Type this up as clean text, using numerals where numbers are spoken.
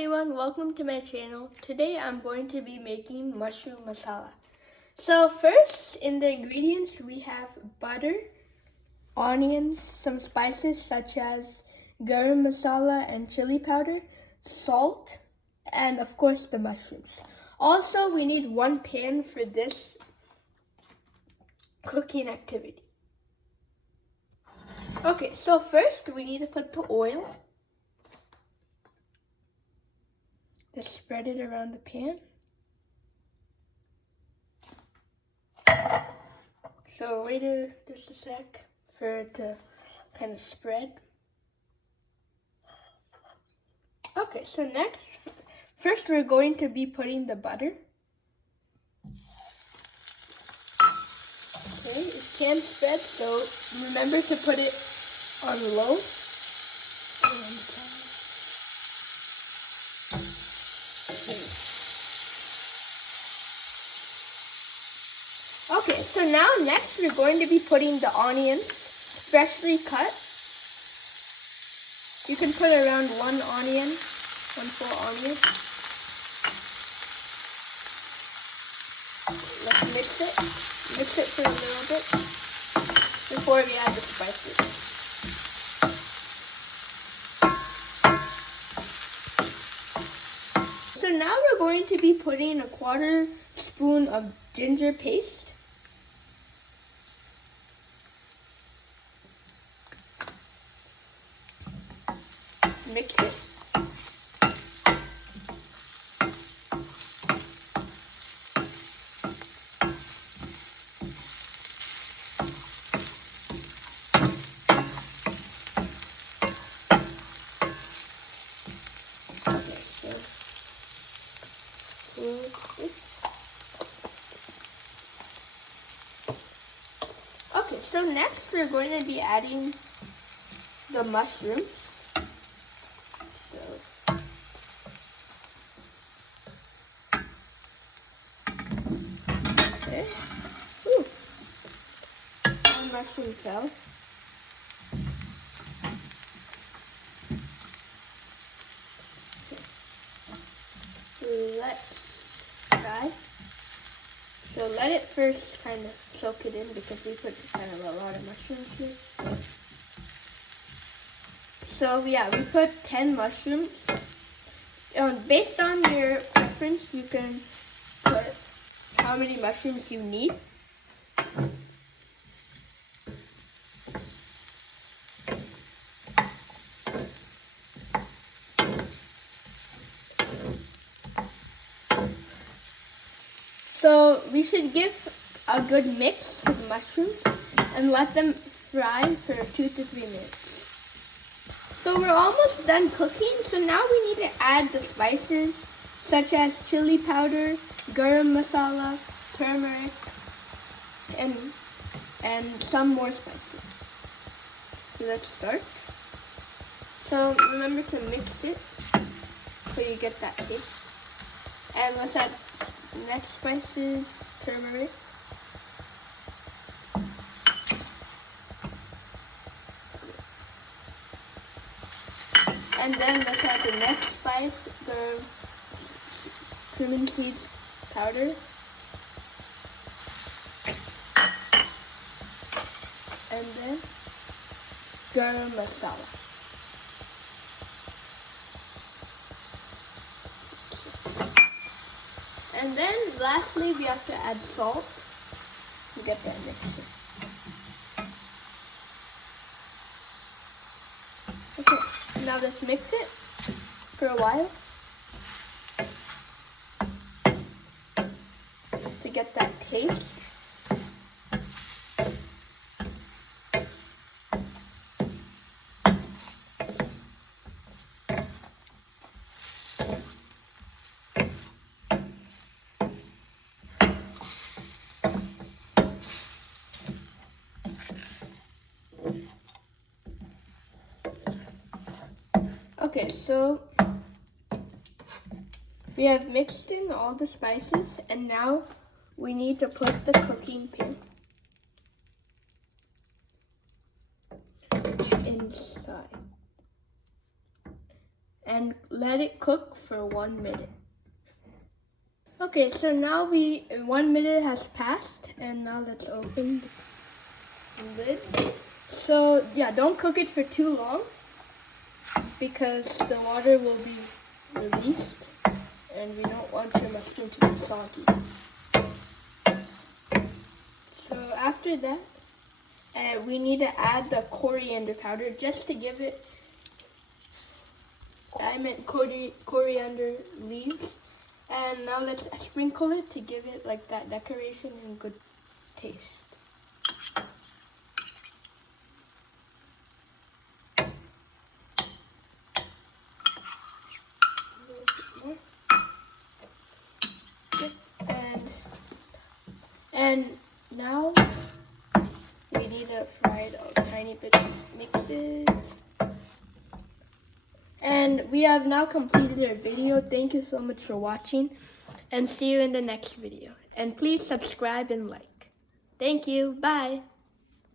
everyone, welcome to my channel. Today I'm going to be making mushroom masala. So first in the ingredients we have butter, onions, some spices such as garam masala and chili powder, salt, and of course the mushrooms. Also we need one pan for this cooking activity. Okay, so first we need to put the oil. Just spread it around the pan. So wait just a sec for it to kind of spread. Okay, so first we're going to be putting the butter. Okay, it can spread, so remember to put it on low. Okay, so now next we're going to be putting the onions, freshly cut. You can put around one full onion. Let's mix it for a little bit before we add the spices. So now we're going to be putting a 1/4 spoon of ginger paste. Mix it. Okay, so next we're going to be adding the mushrooms. Okay. Ooh. One mushroom fell. Let's try. So let it first kind of soak it in because we put kind of a lot of mushrooms here. So yeah, we put 10 mushrooms. Based on your preference, you can put how many mushrooms you need. So we should give a good mix to the mushrooms and let them fry for 2 to 3 minutes. So we're almost done cooking, so now we need to add the spices such as chili powder, garam masala, turmeric, and some more spices. So let's start. So remember to mix it so you get that taste. And let's add next spices, turmeric. And then let's add the next spice, the cumin seeds powder. And then garam masala. And then lastly we have to add salt to get that mixture. Okay, now let's mix it for a while to get that taste. Okay, so we have mixed in all the spices and now we need to put the cooking pan inside. and let it cook for 1 minute. Okay, so now 1 minute has passed, and now let's open the lid. So yeah, don't cook it for too long because the water will be released and we don't want your mushroom to be soggy. So after that, we need to add the coriander powder just to give it, I meant coriander leaves. And now let's sprinkle it to give it like that decoration and good taste. And now we need to fry it a tiny bit mixes. And we have now completed our video. Thank you so much for watching and see you in the next video. And please subscribe and like. Thank you. Bye.